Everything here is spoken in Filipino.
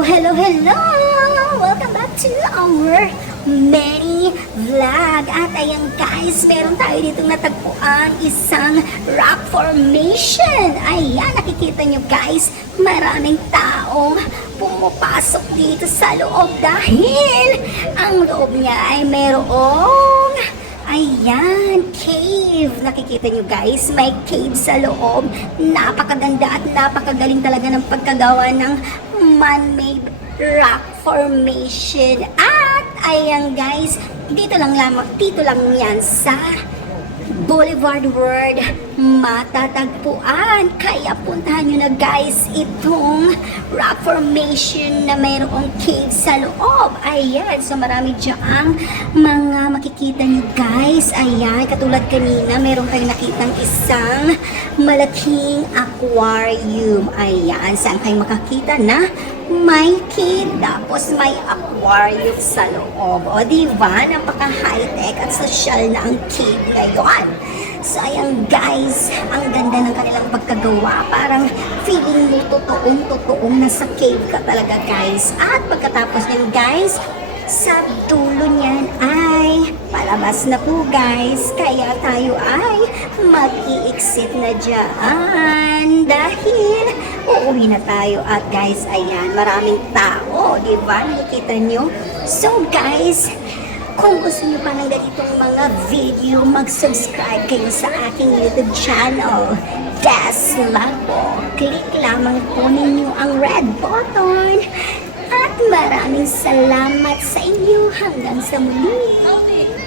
Hello, hello! Welcome back to our many vlog. At ayan guys, meron tayo dito natagpuan isang rock formation. Ayan, nakikita nyo guys, maraming taong pumapasok dito sa loob dahil ang loob niya ay merong Ayan, cave. Nakikita nyo guys, may cave sa loob. Napakaganda at napakagaling talaga ng pagkagawa ng man-made rock formation. At ayan guys, dito lang lamang, dito lang yan sa Boulevard World matatagpuan. Kaya puntahan nyo na guys itong rock formation na mayroong cave sa loob. Ayan, so marami dyan mga makikita nyo guys. Ayan, katulad kanina, meron kayong nakitang isang malaking aquarium. Ayan, saan kayo makakita na may cave, tapos may aquarium sa loob. O, diba? Napaka-high-tech at social na ang cave ngayon. So, ayan guys, ang pagkagawa. Parang feeling mo totoong-totoong nasa cave ka talaga guys. At pagkatapos din guys, sa dulo niyan ay palabas na po guys. Kaya tayo ay mag-i-exit na dyan. Dahil uuwi na tayo. At guys, ayan, maraming tao. Diba? Nakikita nyo? So guys, kung gusto niyo pa ng ganitong mga video, mag-subscribe kayo sa aking YouTube channel. Des Lago. Click lamang po ninyo ang red button. At maraming salamat sa inyo hanggang sa muli.